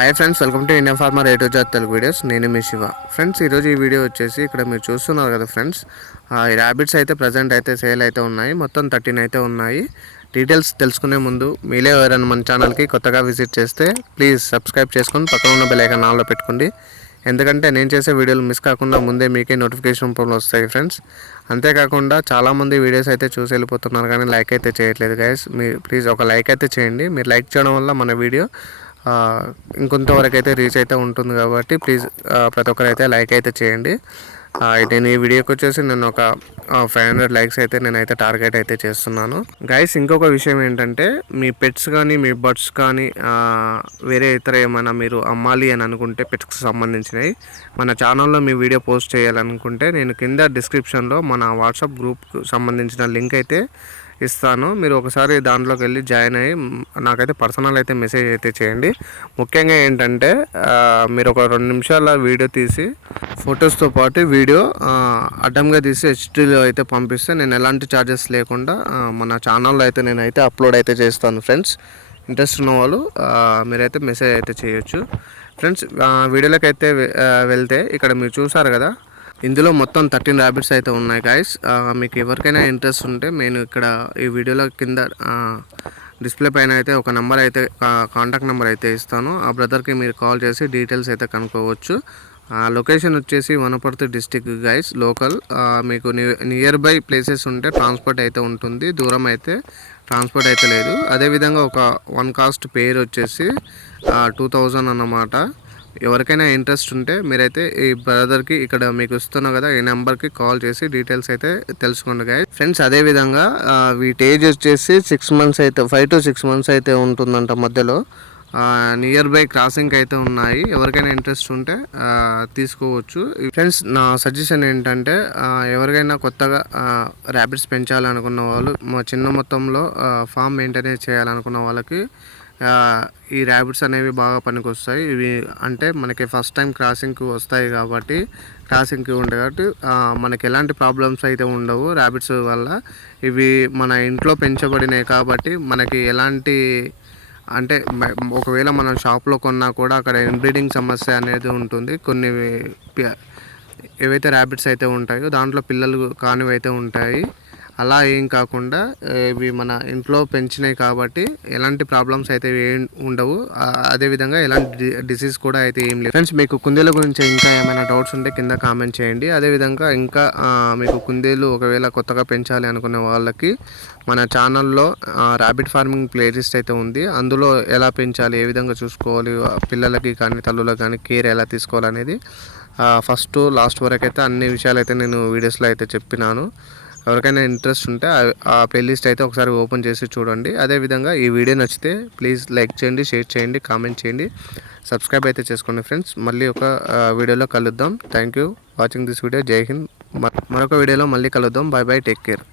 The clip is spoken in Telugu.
Hi friends welcome to Indian farmer A to Z Telugu videos నేను మీ శివ. ఫ్రెండ్స్ ఈరోజు ఈ వీడియో వచ్చేసి ఇక్కడ మీరు చూస్తున్నారు కదా ఫ్రెండ్స్ ఈ ర్యాబిట్స్ అయితే ప్రజెంట్ అయితే సేల్ అయితే ఉన్నాయి. మొత్తం థర్టీన్ అయితే ఉన్నాయి. డీటెయిల్స్ తెలుసుకునే ముందు మీలే ఎవరైనా మన ఛానల్కి కొత్తగా విజిట్ చేస్తే ప్లీజ్ సబ్స్క్రైబ్ చేసుకొని పక్కన ఉన్న బెల్ ఐకాన్ ఆన్లో పెట్టుకోండి. ఎందుకంటే నేను చేసే వీడియోలు మిస్ కాకుండా ముందే మీకే నోటిఫికేషన్ రూపంలో వస్తాయి ఫ్రెండ్స్ అంతేకాకుండా చాలామంది వీడియోస్ అయితే చూసి వెళ్ళిపోతున్నారు కానీ లైక్ అయితే చేయట్లేదు గైస్ మీరు ప్లీజ్ ఒక లైక్ అయితే చేయండి. మీరు లైక్ చేయడం వల్ల మన వీడియో ఇంకొంతవరకు అయితే రీచ్ అయితే ఉంటుంది కాబట్టి ప్లీజ్ ప్రతి ఒక్కరైతే లైక్ అయితే చేయండి. నేను ఈ వీడియోకి వచ్చేసి నేను ఒక ఫైవ్ హండ్రెడ్ లైక్స్ అయితే నేనైతే టార్గెట్ అయితే చేస్తున్నాను. గైస్ ఇంకొక విషయం ఏంటంటే మీ పెట్స్ కానీ మీ బర్డ్స్ కానీ వేరే ఇతర ఏమైనా మీరు అమ్మాలి అని అనుకుంటే పెట్స్కి సంబంధించినవి మన ఛానల్లో మీ వీడియో పోస్ట్ చేయాలనుకుంటే నేను కింద డిస్క్రిప్షన్లో మన వాట్సాప్ గ్రూప్కి సంబంధించిన లింక్ అయితే ఇస్తాను. మీరు ఒకసారి దాంట్లోకి వెళ్ళి జాయిన్ అయ్యి నాకైతే పర్సనల్ అయితే మెసేజ్ అయితే చేయండి. ముఖ్యంగా ఏంటంటే మీరు ఒక రెండు నిమిషాల వీడియో తీసి ఫొటోస్తో పాటు వీడియో అడ్డంగా తీసి హెచ్డీలో అయితే పంపిస్తే నేను ఎలాంటి ఛార్జెస్ లేకుండా మన ఛానల్లో అయితే నేనైతే అప్లోడ్ అయితే చేస్తాను ఫ్రెండ్స్ ఇంట్రెస్ట్ ఉన్న వాళ్ళు మీరైతే మెసేజ్ అయితే చేయొచ్చు. ఫ్రెండ్స్ వీడియోలోకి అయితే వెళ్తే ఇక్కడ మీరు చూసారు కదా ఇందులో మొత్తం థర్టీన్ ర్యాబిట్స్ అయితే ఉన్నాయి గాయస్ మీకు ఎవరికైనా ఇంట్రెస్ట్ ఉంటే నేను ఇక్కడ ఈ వీడియోలో కింద డిస్ప్లే పైన అయితే ఒక నెంబర్ అయితే కాంటాక్ట్ నెంబర్ అయితే ఇస్తాను. ఆ బ్రదర్కి మీరు కాల్ చేసి డీటెయిల్స్ అయితే కనుక్కోవచ్చు. లొకేషన్ వచ్చేసి వనపర్తి డిస్టిక్ గైస్ లోకల్ మీకు నియర్ బై ప్లేసెస్ ఉంటే ట్రాన్స్పోర్ట్ అయితే ఉంటుంది. దూరం అయితే ట్రాన్స్పోర్ట్ అయితే లేదు. అదేవిధంగా ఒక వన్ కాస్ట్ పేరు వచ్చేసి టూ థౌజండ్ అన్నమాట. ఎవరికైనా ఇంట్రెస్ట్ ఉంటే మీరైతే ఈ బ్రదర్కి ఇక్కడ మీకు ఇస్తున్నా కదా ఈ నెంబర్కి కాల్ చేసి డీటెయిల్స్ అయితే తెలుసుకోండి గాయ ఫ్రెండ్స్ అదేవిధంగా వీటి ఏజ్ వచ్చేసి సిక్స్ మంత్స్ అయితే ఫైవ్ టు సిక్స్ మంత్స్ అయితే ఉంటుందంట మధ్యలో. నియర్ బై క్రాసింగ్ అయితే ఉన్నాయి. ఎవరికైనా ఇంట్రెస్ట్ ఉంటే తీసుకోవచ్చు. ఫ్రెండ్స్ నా సజెషన్ ఏంటంటే ఎవరికైనా కొత్తగా ర్యాబిడ్స్ పెంచాలనుకున్న వాళ్ళు మా చిన్న మొత్తంలో ఫామ్ మెయింటైన్ చేయాలనుకున్న వాళ్ళకి ఈ ర్యాబిట్స్ అనేవి బాగా పనికొస్తాయి. ఇవి అంటే మనకి ఫస్ట్ టైం క్రాసింగ్కి వస్తాయి కాబట్టి క్రాసింగ్కి ఉంటాయి కాబట్టి మనకి ఎలాంటి ప్రాబ్లమ్స్ అయితే ఉండవు ర్యాబిట్స్ వల్ల. ఇవి మన ఇంట్లో పెంచబడినాయి కాబట్టి మనకి ఎలాంటి అంటే ఒకవేళ మనం షాప్లో కొన్నా కూడా అక్కడ ఇన్బ్రీడింగ్ సమస్య అనేది ఉంటుంది. కొన్ని ఏవైతే ర్యాబిట్స్ అయితే ఉంటాయో దాంట్లో పిల్లలు కానివి అయితే ఉంటాయి. అలా ఏం కాకుండా ఇవి మన ఇంట్లో పెంచినాయి కాబట్టి ఎలాంటి ప్రాబ్లమ్స్ అయితే ఏం ఉండవు. అదేవిధంగా ఎలాంటి డిసీజ్ కూడా అయితే ఏం లేదు. ఫ్రెండ్స్ మీకు కుందేల గురించి ఇంకా ఏమైనా డౌట్స్ ఉంటే కింద కామెంట్ చేయండి. అదేవిధంగా ఇంకా మీకు కుందేలు ఒకవేళ కొత్తగా పెంచాలి అనుకునే వాళ్ళకి మన ఛానల్లో ర్యాబిట్ ఫార్మింగ్ ప్లేలిస్ట్ అయితే ఉంది. అందులో ఎలా పెంచాలి ఏ విధంగా చూసుకోవాలి పిల్లలకి కానీ తల్లులకు కానీ కేర్ ఎలా తీసుకోవాలనేది ఫస్ట్ లాస్ట్ వరకు అయితే అన్ని విషయాలు అయితే నేను వీడియోస్లో అయితే చెప్పినాను. ఎవరికైనా ఇంట్రెస్ట్ ఉంటే ఆ ప్లేలిస్ట్ అయితే ఒకసారి ఓపెన్ చేసి చూడండి. అదేవిధంగా ఈ వీడియో నచ్చితే ప్లీజ్ లైక్ చేయండి షేర్ చేయండి కామెంట్ చేయండి. సబ్స్క్రైబ్ అయితే చేసుకోండి ఫ్రెండ్స్ మళ్ళీ ఒక వీడియోలో కలుద్దాం. Thank you watching this video Jai Hind మరొక వీడియోలో మళ్ళీ కలుద్దాం. Bye bye take care